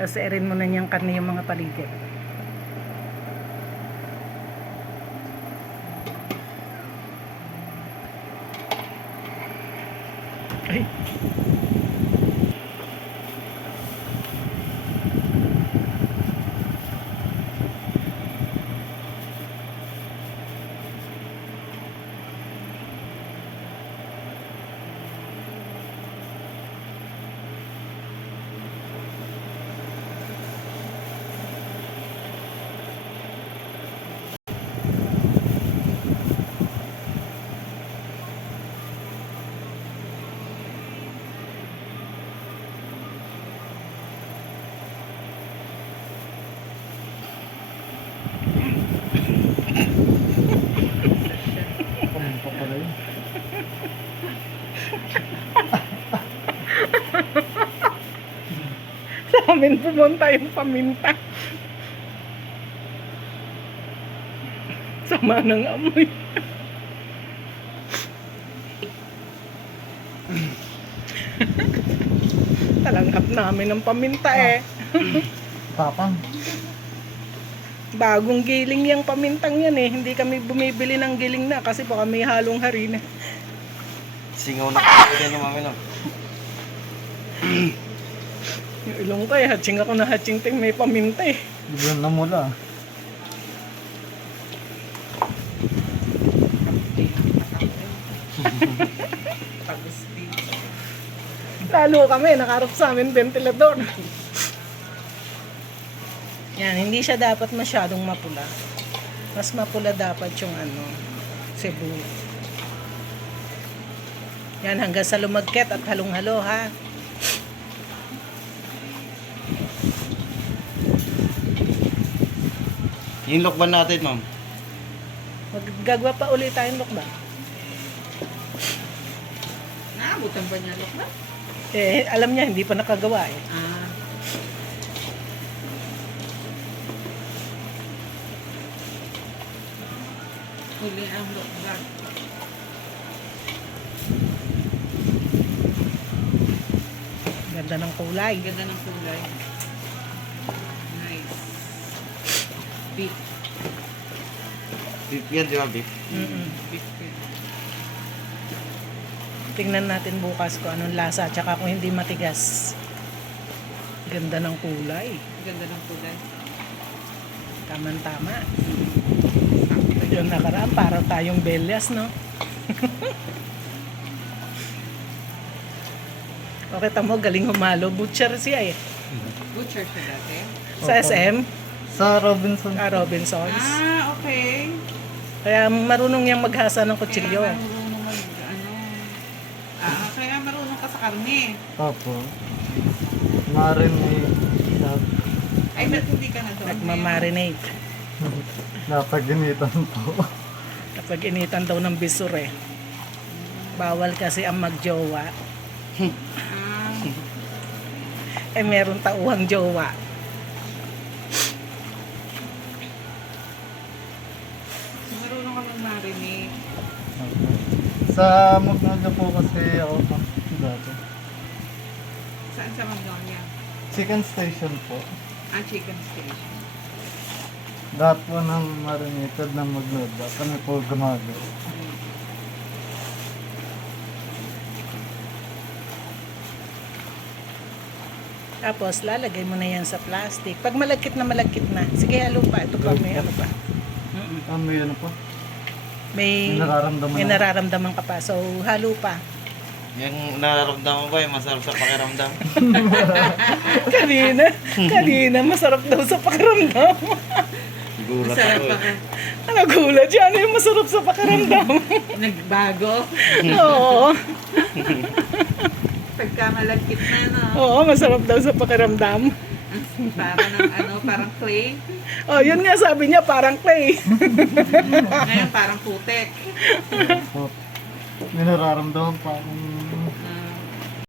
Tapos erin mo na niyang karne yung mga paligid. Ay. Paminta pala yun. Sa amin pumunta yung paminta. Sama ng amoy. Talanghap namin ng paminta eh. Tapang. Bagong giling yung pamintang yan eh. Hindi kami bumibili ng giling na kasi baka may halong harina. Singaw na kayo din ng mami no. Yung ilong ko eh, hatching ako na hatching ting may paminta eh. Diyan na mula. Lalo kami, nakaharap sa amin ventilador. Yan, hindi siya dapat masyadong mapula. Mas mapula dapat yung Cebu. Yan, hanggang sa lumagket at halong-halo ha. Yung lokban natin, ma'am. Maggagawa pa ulit tayong lokba. Naabutan ba niya lokba? Eh, alam niya, hindi pa nakagawa eh. Ah. Huli ang lokba. Ganda ng kulay. Ganda ng kulay. Nice. Beef. Beef yan, di ba, beef? Mm-mm. Beef yun. Tingnan natin bukas kung anong lasa tsaka kung hindi matigas. Ganda ng kulay. Ganda ng kulay. Tama-tama. Yung nakaraan, para tayong belyas, no? Okay, tamo, galing humalo. Butcher siya eh. Butcher siya dati. Sa Opo. SM, Sa Robinson. Robinsons. Ah, okay. Kaya marunong niyang maghasa ng kutsilyo. Kaya marunong kaya marunong ka sa karne. Opo. Marinate. Ay, ba't hindi ka na doon? Nagmamarinate. Napaginitan po. Kapag initan daw ng bisur eh. Bawal kasi ang magjowa. Ah, Eh, meron tauhang jowa. so marunong ka mag-marinate. Opo. Sa Magnolia po kasi ako dati. Saan sa Magnolia? Chicken station po. Ah, chicken station. Lahat po ng marinated ng Magnolia. Kami po gumagawa. Tapos, lalagay mo na yan sa plastic. Pag malagkit na, sige, halo pa. Ito pa, may ano pa. Mm-mm. May ano po? May, May nararamdaman may ako. nararamdaman ka pa. So, halo pa. Yung nararamdaman ba yung masarap sa pakiramdam? Kanina, masarap daw sa pakiramdam. Gulat Masarap ako pa eh. ka. Ano gulat siya? Ano yung masarap sa pakiramdam? Nagbago. Oo. Pagka malagkit na, no? Oo, masarap daw sa pakiramdam. Parang clay. Oh, yun nga sabi niya, parang clay. Ngayon, parang putek. Po. May nararamdaman pa akong